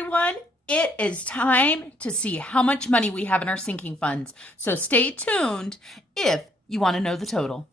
everyone. It is time to see how much money we have in our sinking funds. So stay tuned if you want to know the total.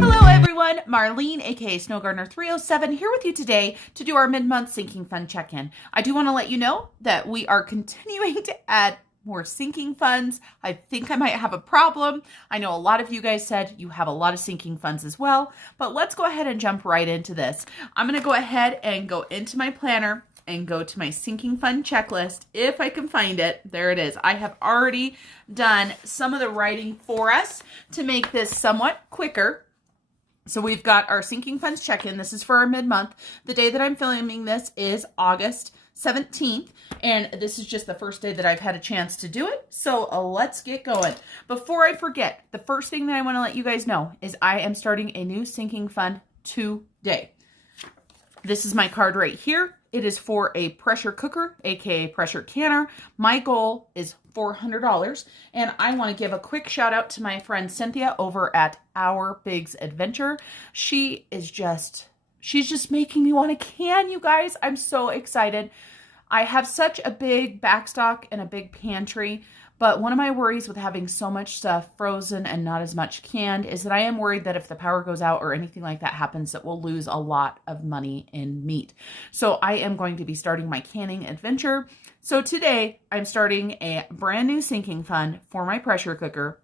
Hello everyone, Marlene, aka Snow Gardener 307, here with you today to do our mid-month sinking fund check-in. I do want to let you know that we are continuing to add more sinking funds. I think I might have a problem. I know a lot of you guys said you have a lot of sinking funds as well, but let's go ahead and jump right into this. I'm going to go ahead and go into my planner and go to my sinking fund checklist if I can find it. There it is. I have already done some of the writing for us to make this somewhat quicker. So we've got our sinking funds check-in. This is for our mid-month. The day that I'm filming this is August 17th, and this is just the first day that I've had a chance to do it. So let's get going. Before I forget, the first thing that I want to let you guys know is I am starting a new sinking fund today. This is my card right here. It is for a pressure cooker, aka pressure canner. My goal is $400, and I want to give a quick shout out to my friend Cynthia over at Our Bigs Adventure. She's just making me want to can, you guys. I'm so excited. I have such a big backstock and a big pantry, but one of my worries with having so much stuff frozen and not as much canned is that I am worried that if the power goes out or anything like that happens, that we'll lose a lot of money in meat. So I am going to be starting my canning adventure. So today I'm starting a brand new sinking fund for my pressure cooker.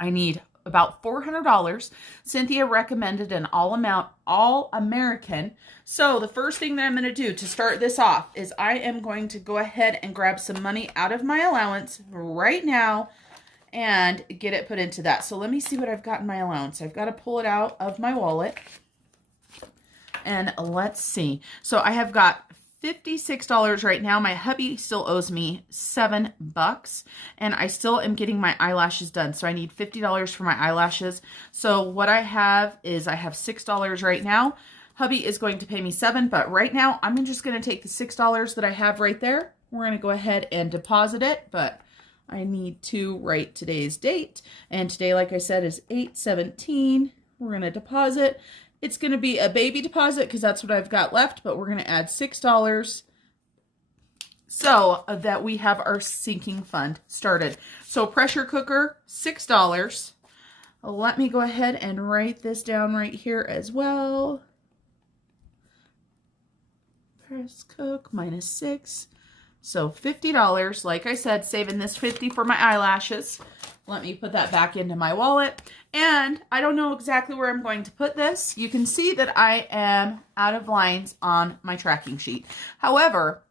I need about $400. Cynthia recommended an all-American. So the first thing that I'm going to do to start this off is I am going to go ahead and grab some money out of my allowance right now and get it put into that. So let me see what I've got in my allowance. I've got to pull it out of my wallet. And let's see. So I have got $56 right now. My hubby still owes me $7, and I still am getting my eyelashes done. So I need $50 for my eyelashes. So what I have is I have $6 right now. Hubby is going to pay me $7, but right now I'm just going to take the $6 that I have right there. We're going to go ahead and deposit it, but I need to write today's date. And today, like I said, is 8/17. We're going to deposit. It's going to be a baby deposit because that's what I've got left, but we're going to add $6 so that we have our sinking fund started. So pressure cooker, $6. Let me go ahead and write this down right here as well. Press cook minus 6. So $50. Like I said, saving this $50 for my eyelashes. Let me put that back into my wallet. And I don't know exactly where I'm going to put this. You can see that I am out of lines on my tracking sheet. However,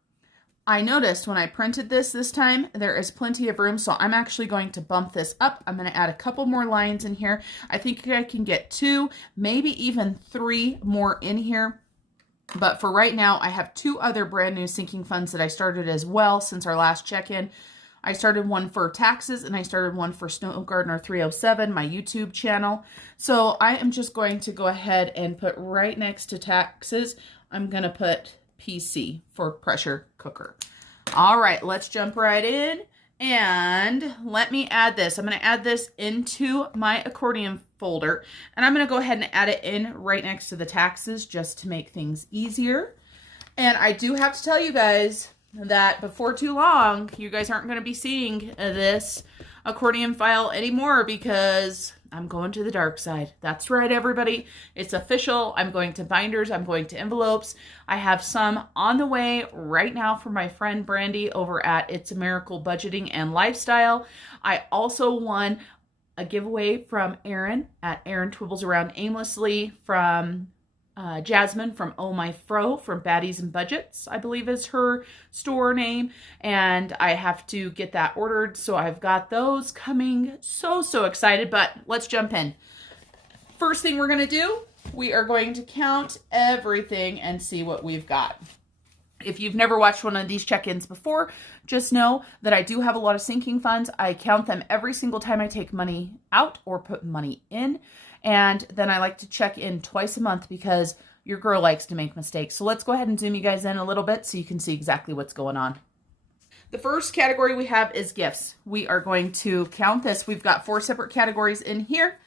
I noticed when I printed this time, there is plenty of room. So I'm actually going to bump this up. I'm going to add a couple more lines in here. I think I can get 2, maybe even 3 more in here. But for right now, I have 2 other brand new sinking funds that I started as well since our last check-in. I started one for taxes, and I started one for Snow Gardener 307, my YouTube channel. So I am just going to go ahead and put right next to taxes, I'm going to put PC for pressure cooker. All right, let's jump right in. And let me add this. I'm going to add this into my accordion folder, and I'm going to go ahead and add it in right next to the taxes just to make things easier. And I do have to tell you guys that before too long, you guys aren't going to be seeing this accordion file anymore because I'm going to the dark side. That's right, everybody. It's official. I'm going to binders. I'm going to envelopes. I have some on the way right now from my friend Brandy over at It's a Miracle Budgeting and Lifestyle. I also won a giveaway from Erin at Erin Twibbles Around Aimlessly, from Jasmine from Oh My Fro from Baddies and Budgets, I believe is her store name. And I have to get that ordered. So I've got those coming. So excited, but let's jump in. First thing we're going to do, we are going to count everything and see what we've got. If you've never watched one of these check-ins before, just know that I do have a lot of sinking funds. I count them every single time I take money out or put money in. And then I like to check in twice a month because your girl likes to make mistakes. So let's go ahead and zoom you guys in a little bit so you can see exactly what's going on. The first category we have is gifts. We are going to count this. We've got 4 separate categories in here.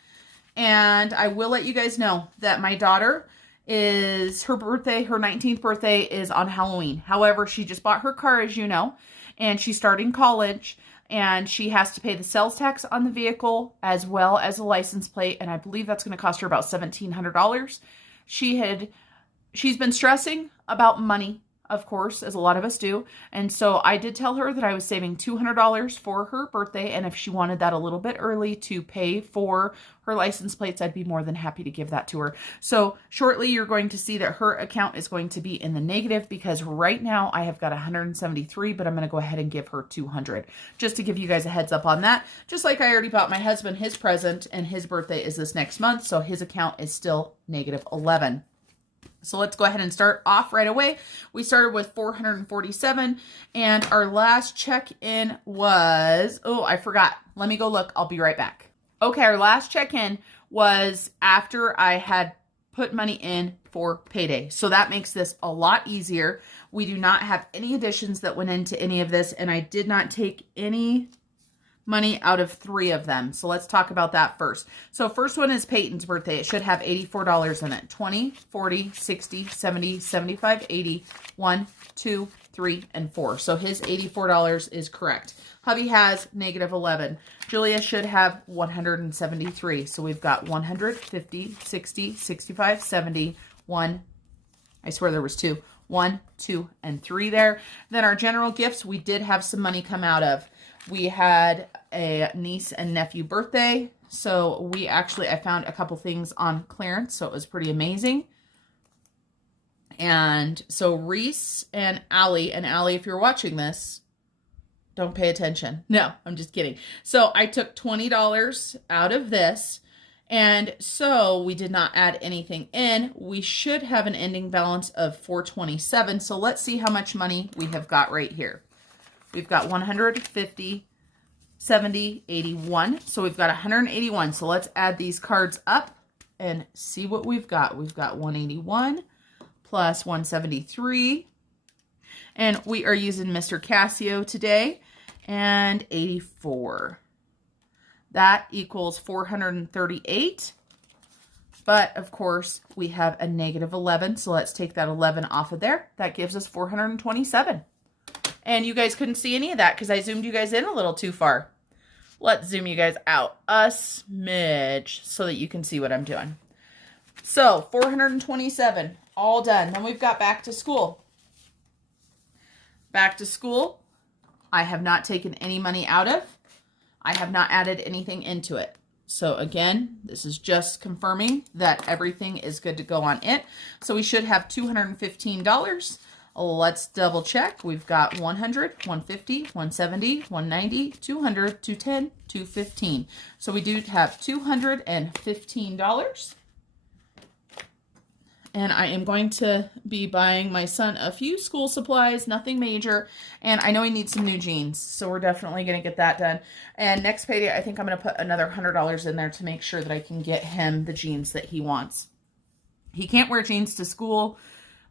And I will let you guys know that my daughter her 19th birthday is on Halloween. However, she just bought her car, as you know, and she's starting college, and she has to pay the sales tax on the vehicle as well as a license plate. And I believe that's going to cost her about $1,700. She's been stressing about money, of course, as a lot of us do. And so I did tell her that I was saving $200 for her birthday. And if she wanted that a little bit early to pay for her license plates, I'd be more than happy to give that to her. So shortly, you're going to see that her account is going to be in the negative, because right now I have got 173, but I'm going to go ahead and give her 200 just to give you guys a heads up on that. Just like I already bought my husband his present, and his birthday is this next month. So his account is still negative 11. So let's go ahead and start off right away. We started with 447, and our last check-in was, oh, I forgot. Let me go look. I'll be right back. Okay, our last check-in was after I had put money in for payday. So that makes this a lot easier. We do not have any additions that went into any of this, and I did not take any money out of 3 of them. So let's talk about that first. So first one is Peyton's birthday. It should have $84 in it. 20, 40, 60, 70, 75, 80, 1, 2, 3, and 4. So his $84 is correct. Hubby has negative 11. Julia should have 173. So we've got 100, 50, 60, 65, 70, 1. I swear there was 2. 1, 2, and 3 there. Then our general gifts, we did have some money come out of. We had a niece and nephew birthday. So I found a couple things on clearance. So it was pretty amazing. And so Reese and Allie, if you're watching this, don't pay attention. No, I'm just kidding. So I took $20 out of this. And so we did not add anything in. We should have an ending balance of 427. So let's see how much money we have got right here. We've got 150, 70, 81. So we've got 181. So let's add these cards up and see what we've got. We've got 181 plus 173. And we are using Mr. Casio today, and 84. That equals 438. But of course, we have a negative 11. So let's take that 11 off of there. That gives us 427. And you guys couldn't see any of that because I zoomed you guys in a little too far. Let's zoom you guys out a smidge so that you can see what I'm doing. So 427, all done. Then we've got back to school. Back to school, I have not taken any money out of. I have not added anything into it. So again, this is just confirming that everything is good to go on it. So we should have $215. Let's double check. We've got 100, 150, 170, 190, 200, 210, 215. So we do have $215. And I am going to be buying my son a few school supplies, nothing major. And I know he needs some new jeans, so we're definitely going to get that done. And next payday, I think I'm going to put another $100 in there to make sure that I can get him the jeans that he wants. He can't wear jeans to school,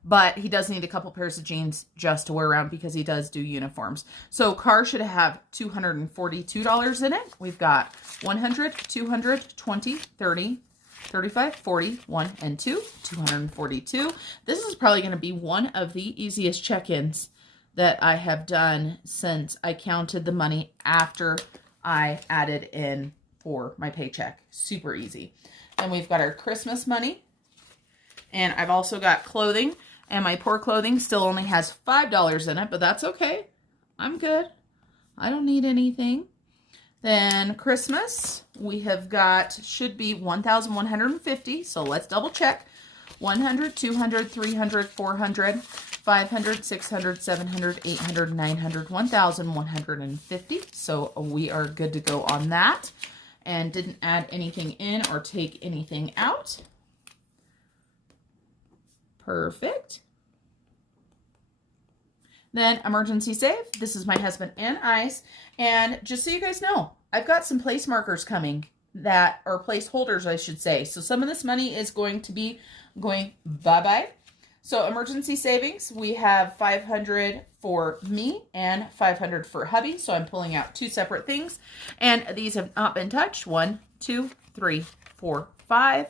but he does need a couple pairs of jeans just to wear around because he does do uniforms. So car should have $242 in it. We've got 100, 200, 20, 30, 35, 40, 1, and 2, 242. This is probably going to be one of the easiest check-ins that I have done since I counted the money after I added in for my paycheck. Super easy. Then we've got our Christmas money. And I've also got clothing. And my poor clothing still only has $5 in it, but that's okay. I'm good. I don't need anything. Then Christmas, we have got, should be 1,150. So let's double check. 100, 200, 300, 400, 500, 600, 700, 800, 900, 1,150. So we are good to go on that. And didn't add anything in or take anything out. Perfect. Then emergency save. This is my husband and I's. And just so you guys know, I've got some place markers coming that are placeholders, I should say. So some of this money is going to be going bye-bye. So emergency savings, we have 500 for me and 500 for hubby. So I'm pulling out 2 separate things. And these have not been touched. 1, 2, 3, 4, 5,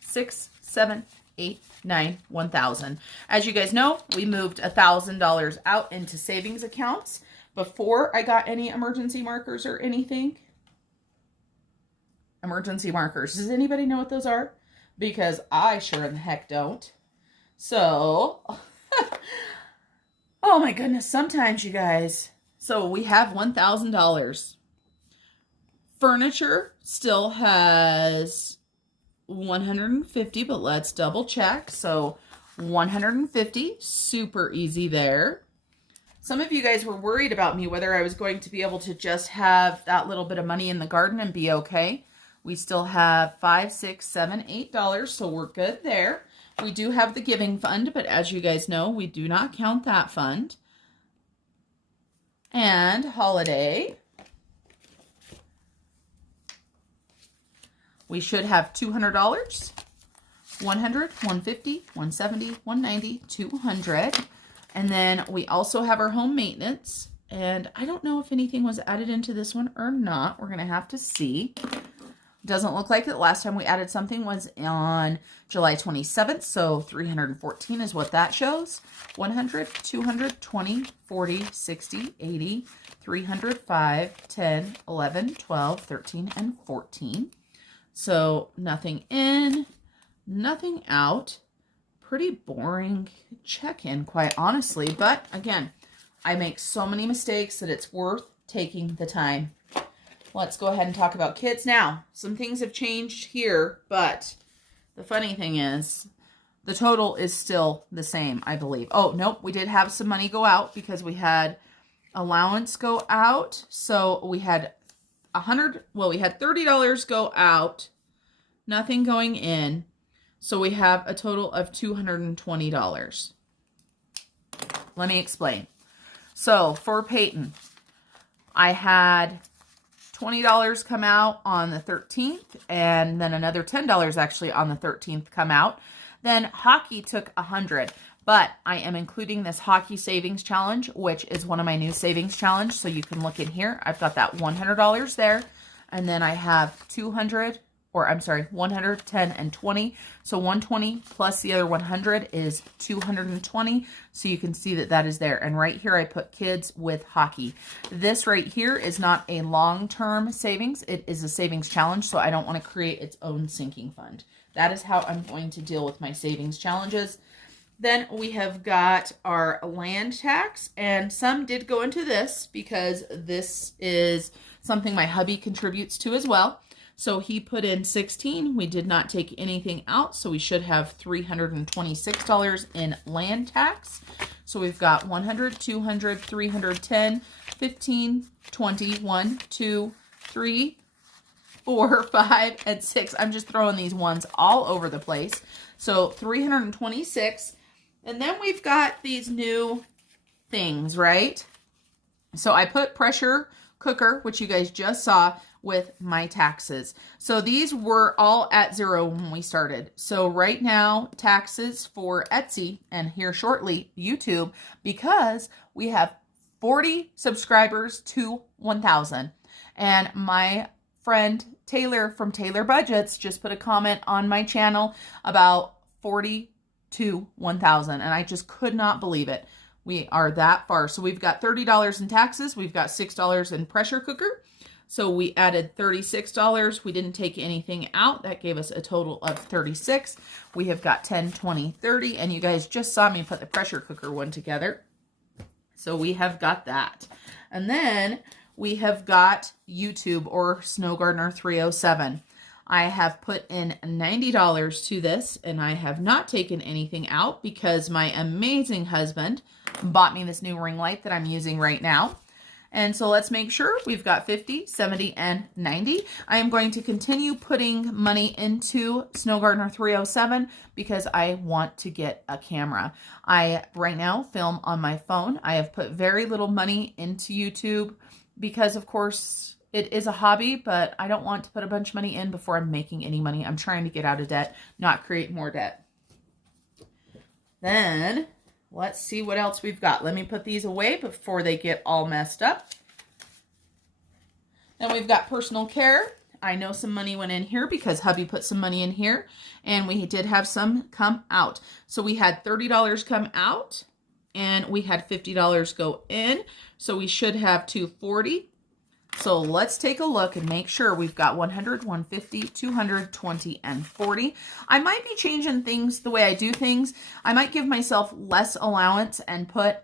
6, 7, 8, 9, 1,000. As you guys know, we moved $1,000 out into savings accounts before I got any emergency markers or anything. Emergency markers. Does anybody know what those are? Because I sure in the heck don't. So, oh my goodness, sometimes you guys. So we have $1,000. Furniture still has 150, but let's double check. So 150, super easy there. Some of you guys were worried about me, whether I was going to be able to just have that little bit of money in the garden and be okay. We still have $5, $6, $7, $8, so we're good there. We do have the giving fund, but as you guys know, we do not count that fund. And holiday. We should have $200, $100, $150, $170, $190, $200. And then we also have our home maintenance. And I don't know if anything was added into this one or not. We're going to have to see. Doesn't look like it. Last time we added something was on July 27th. So 314 is what that shows. 100, 200, 20, 40, 60, 80, 300, 5, 10, 11, 12, 13, and 14. So nothing in, nothing out. Pretty boring check-in, quite honestly. But again, I make so many mistakes that it's worth taking the time. Let's go ahead and talk about kids. Now, some things have changed here, but the funny thing is the total is still the same, I believe. Oh, nope, we did have some money go out because we had allowance go out. So we had we had $30 go out, nothing going in. So we have a total of $220. Let me explain. So for Peyton, I had $20 come out on the 13th, and then another $10 actually on the 13th come out. Then hockey took $100, but I am including this hockey savings challenge, which is one of my new savings challenge. So you can look in here. I've got that $100 there, and then I have 110 and 20. So 120 plus the other 100 is 220. So you can see that that is there. And right here, I put kids with hockey. This right here is not a long-term savings. It is a savings challenge. So I don't want to create its own sinking fund. That is how I'm going to deal with my savings challenges. Then we have got our land tax, and some did go into this because this is something my hubby contributes to as well. So he put in 16. We did not take anything out, so we should have $326 in land tax. So we've got 100, 200, 310, 15, 20, 1, 2, 3, 4, 5, and 6. I'm just throwing these ones all over the place. So 326. And then we've got these new things, right? So I put pressure cooker, which you guys just saw, with my taxes. So these were all at 0 when we started. So right now, taxes for Etsy, and here shortly, YouTube, because we have 40 subscribers to 1,000. And my friend Taylor from Taylor Budgets just put a comment on my channel about 40 to 1,000. And I just could not believe it. We are that far. So we've got $30 in taxes. We've got $6 in pressure cooker. So we added $36. We didn't take anything out. That gave us a total of $36. We have got 10, 20, 30. And you guys just saw me put the pressure cooker one together. So we have got that. And then we have got YouTube, or Snow Gardener 307. I have put in $90 to this, and I have not taken anything out because my amazing husband bought me this new ring light that I'm using right now. And so let's make sure we've got 50, 70, and 90. I am going to continue putting money into Snow Gardener 307 because I want to get a camera. I right now film on my phone. I have put very little money into YouTube because, of course, it is a hobby, but I don't want to put a bunch of money in before I'm making any money. I'm trying to get out of debt, not create more debt. Then let's see what else we've got. Let me put these away before they get all messed up. Then we've got personal care. I know some money went in here because hubby put some money in here, and we did have some come out. So we had $30 come out, and we had $50 go in. So we should have $240. So let's take a look and make sure we've got 100, 150, 200, 20, and 40. I might be changing things the way I do things. I might give myself less allowance and put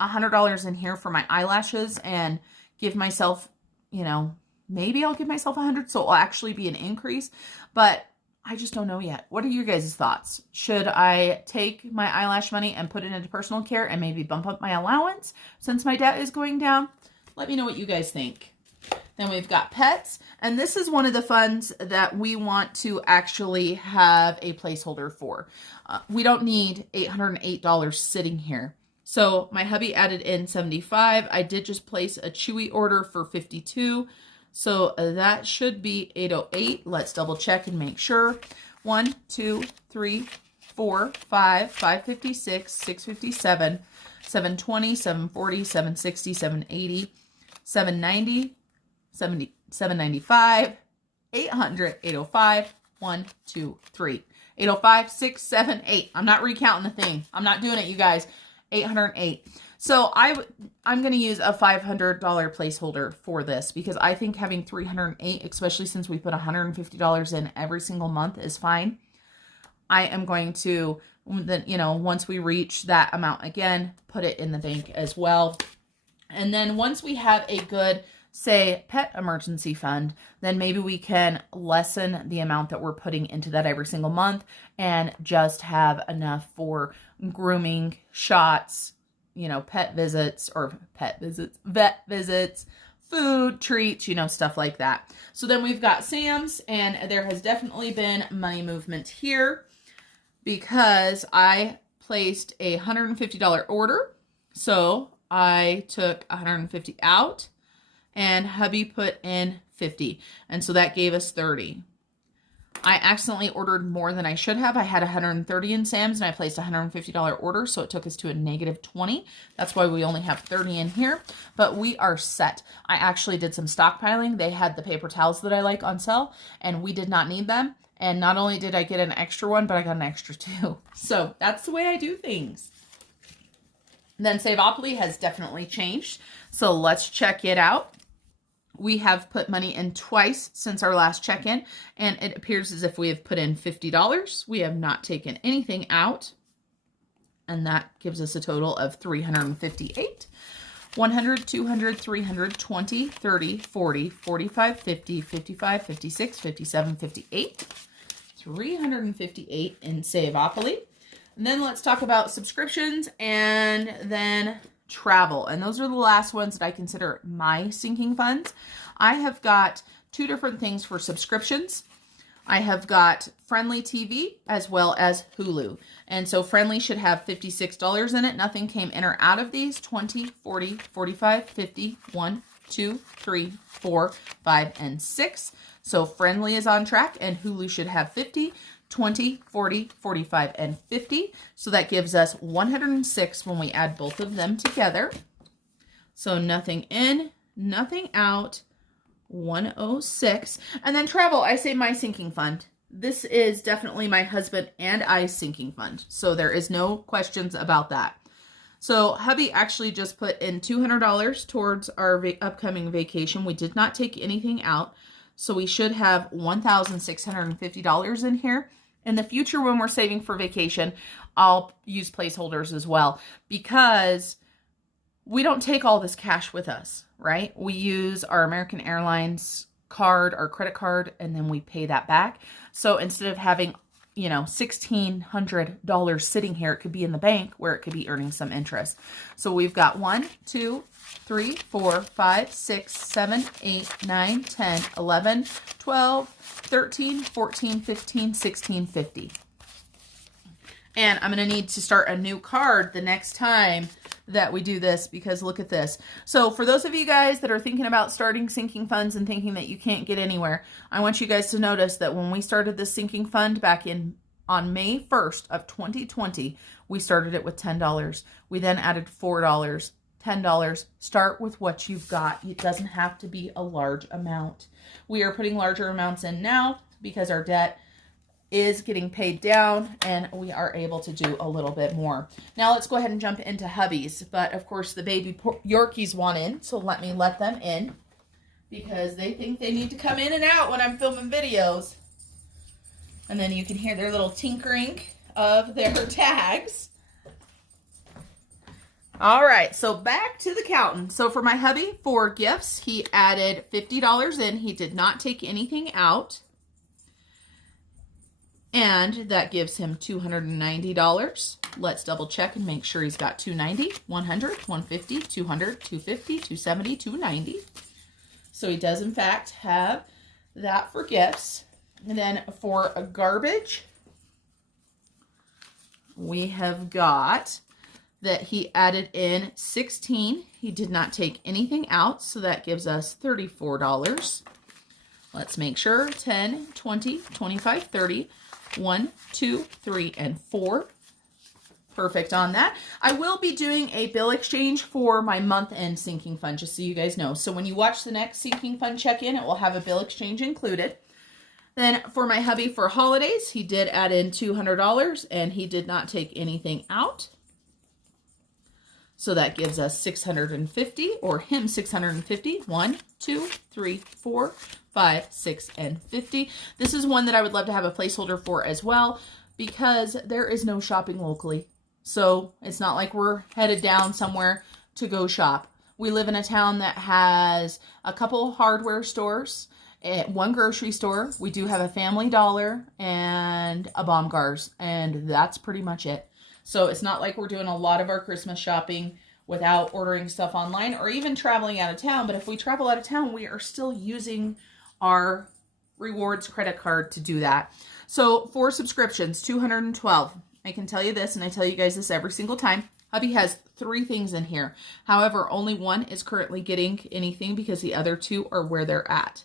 $100 in here for my eyelashes and give myself, you know, maybe I'll give myself 100, so it'll actually be an increase, but I just don't know yet. What are your guys' thoughts? Should I take my eyelash money and put it into personal care and maybe bump up my allowance since my debt is going down? Let me know what you guys think. Then we've got pets, and this is one of the funds that we want to actually have a placeholder for. We don't need $808 sitting here. So my hubby added in 75. I did just place a Chewy order for 52. So that should be 808. Let's double check and make sure. 1, 2, 3, 4, 5, 556, 657, 720, 740, 760, 780, 790, 795, 800, 805, 1, 2, 3, 805, 6, 7, 8. I'm not recounting the thing. I'm not doing it, you guys. 808. So I'm going to use a $500 placeholder for this because I think having 308, especially since we put $150 in every single month, is fine. I am going to, you know, once we reach that amount again, put it in the bank as well. And then once we have a good, say, pet emergency fund, then maybe we can lessen the amount that we're putting into that every single month and just have enough for grooming, shots, you know, vet visits, food, treats, you know, stuff like that. So then we've got Sam's, and there has definitely been money movement here because I placed a $150 order. So I took $150 out and hubby put in 50. And so that gave us 30. I accidentally ordered more than I should have. I had 130 in Sam's and I placed a $150 order. So it took us to a negative 20. That's why we only have 30 in here, but we are set. I actually did some stockpiling. They had the paper towels that I like on sale and we did not need them. And not only did I get an extra one, but I got an extra two. So that's the way I do things. Then Saveopoly has definitely changed. So let's check it out. We have put money in twice since our last check-in, and it appears as if we have put in $50. We have not taken anything out, and that gives us a total of 358. 100, 200, 300, 20, 30, 40, 45, 50, 55, 56, 57, 58. 358 in Saveopoly. And then let's talk about subscriptions and then travel. And those are the last ones that I consider my sinking funds. I have got two different things for subscriptions. I have got Friendly TV as well as Hulu. And so Friendly should have $56 in it. Nothing came in or out of these. 20, 40, 45, 50, 1, 2, 3, 4, 5, and 6. So Friendly is on track and Hulu should have 50. 20, 40, 45, and 50. So that gives us 106 when we add both of them together. So nothing in, nothing out, 106. And then travel, I say my sinking fund. This is definitely my husband and I's sinking fund. So there is no questions about that. So hubby actually just put in $200 towards our upcoming vacation. We did not take anything out. So we should have $1,650 in here. In the future, when we're saving for vacation, I'll use placeholders as well because we don't take all this cash with us, right? We use our American Airlines card, our credit card, and then we pay that back. So instead of having, you know, $1,600 sitting here, it could be in the bank where it could be earning some interest. So we've got 1, 2, 3, 4, 5, 6, 7, 8, 9, 10, 11, 12, 13, 14, 15, 16, 50. And I'm going to need to start a new card the next time that we do this because look at this. So for those of you guys that are thinking about starting sinking funds and thinking that you can't get anywhere, I want you guys to notice that when we started this sinking fund back on May 1st of 2020, we started it with $10. We then added $4, $10, $10. Start with what you've got. It doesn't have to be a large amount. We are putting larger amounts in now because our debt is getting paid down and we are able to do a little bit more. Now let's go ahead and jump into hubbies. But of course the baby Yorkies want in, so let me let them in because they think they need to come in and out when I'm filming videos. And then you can hear their little tinkering of their tags. All right, so back to the counting. So for my hubby, for gifts, he added $50 in. He did not take anything out. And that gives him $290. Let's double check and make sure he's got $290, $100, $150, $200, $250, $270, $290. So he does in fact have that for gifts. And then for a garbage, we have got that he added in 16. He did not take anything out, so that gives us $34. Let's make sure 10, 20, 25, 30, 1, 2, 3, and 4. Perfect on that. I will be doing a bill exchange for my month-end sinking fund, just so you guys know. So when you watch the next sinking fund check-in, it will have a bill exchange included. Then for my hubby for holidays, he did add in $200 and he did not take anything out. So that gives us $650, or him $650. 1, 2, 3, 4, 5, 6, and 50. This is one that I would love to have a placeholder for as well because there is no shopping locally. So it's not like we're headed down somewhere to go shop. We live in a town that has a couple hardware stores, one grocery store. We do have a Family Dollar and a Baumgars, and that's pretty much it. So it's not like we're doing a lot of our Christmas shopping without ordering stuff online or even traveling out of town. But if we travel out of town, we are still using our rewards credit card to do that. So for subscriptions, $212. I can tell you this, and I tell you guys this every single time. Hubby has 3 things in here. However, only one is currently getting anything because the other 2 are where they're at.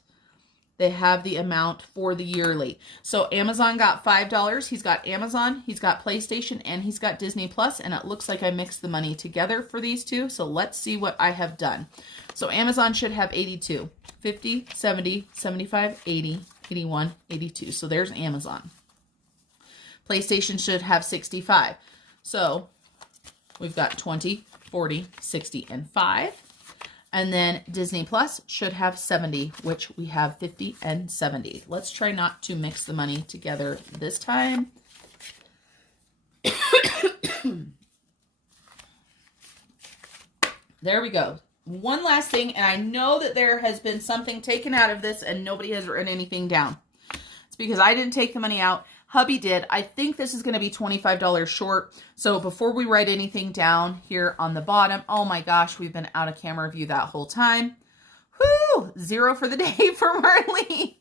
They have the amount for the yearly. So Amazon got $5. He's got Amazon, he's got PlayStation, and he's got Disney Plus. And it looks like I mixed the money together for these 2. So let's see what I have done. So Amazon should have 82, 50, 70, 75, 80, 81, 82. So there's Amazon. PlayStation should have 65. So we've got 20, 40, 60, and 5. And then Disney Plus should have 70, which we have 50 and 70. Let's try not to mix the money together this time. There we go. One last thing, and I know that there has been something taken out of this and nobody has written anything down. It's because I didn't take the money out. Hubby did. I think this is going to be $25 short. So before we write anything down here on the bottom, oh my gosh, we've been out of camera view that whole time. Whoo! 0 for the day for Marlene.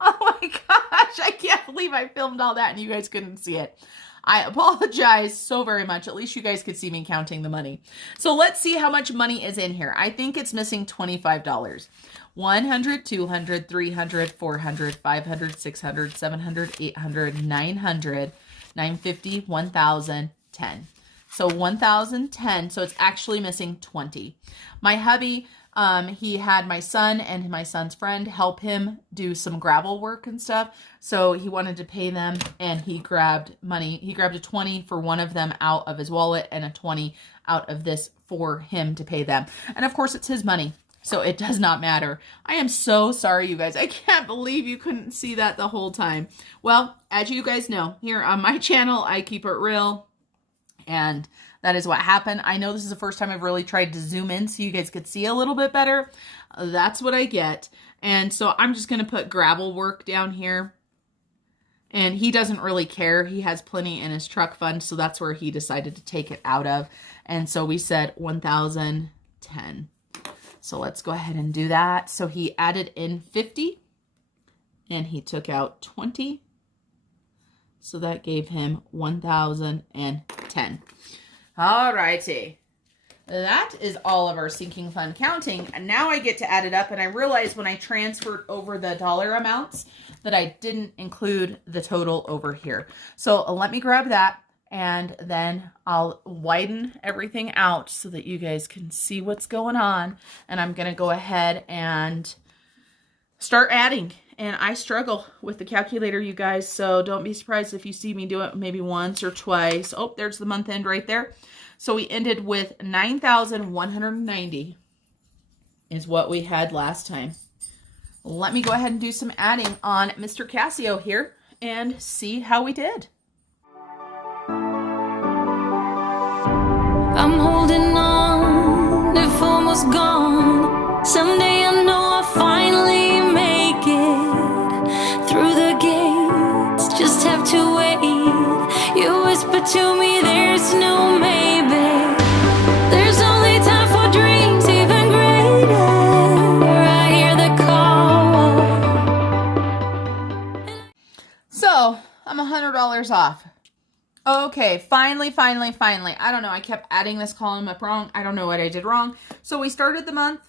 Oh my gosh, I can't believe I filmed all that and you guys couldn't see it. I apologize so very much. At least you guys could see me counting the money. So let's see how much money is in here. I think it's missing $25. 100, 200, 300, 400, 500, 600, 700, 800, 900, 950, 1,000, 10. So 1,010. So it's actually missing 20. My hubby, he had my son and my son's friend help him do some gravel work and stuff. So he wanted to pay them and he grabbed money. He grabbed a 20 for one of them out of his wallet and a 20 out of this for him to pay them. And of course it's his money. So it does not matter. I am so sorry, you guys. I can't believe you couldn't see that the whole time. Well, as you guys know, here on my channel, I keep it real. And that is what happened. I know this is the first time I've really tried to zoom in so you guys could see a little bit better. That's what I get. And so I'm just going to put gravel work down here. And he doesn't really care. He has plenty in his truck fund. So that's where he decided to take it out of. And so we said 1,010. So let's go ahead and do that. So he added in 50 and he took out 20. So that gave him 1,010. All righty. That is all of our sinking fund counting. And now I get to add it up. And I realized when I transferred over the dollar amounts that I didn't include the total over here. So let me grab that and then I'll widen everything out so that you guys can see what's going on. And I'm going to go ahead and start adding. And I struggle with the calculator, you guys, so don't be surprised if you see me do it maybe once or twice. Oh, there's the month end right there. So we ended with 9,190 is what we had last time. Let me go ahead and do some adding on Mr. Casio here and see how we did. I'm holding on, if almost gone. Someday I know I'll finally make it through the gates. Just have to wait. You whisper to me, there's no maybe. There's only time for dreams even greater. I hear the call. So I'm $100 off. Okay, finally. I don't know, I kept adding this column up wrong. I don't know what I did wrong. So we started the month,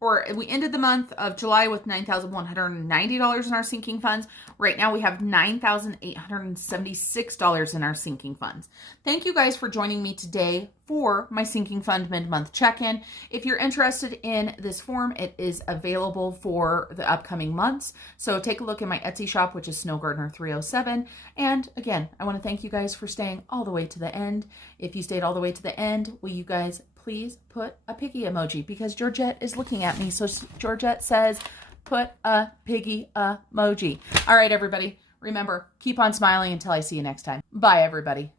or we ended the month of July with $9,190 in our sinking funds. Right now we have $9,876 in our sinking funds. Thank you guys for joining me today for my sinking fund mid-month check-in. If you're interested in this form, it is available for the upcoming months. So take a look in my Etsy shop, which is Snow Gardener 307. And again, I want to thank you guys for staying all the way to the end. If you stayed all the way to the end, will you guys please put a piggy emoji, because Georgette is looking at me. So Georgette says, put a piggy emoji. All right, everybody. Remember, keep on smiling until I see you next time. Bye, everybody.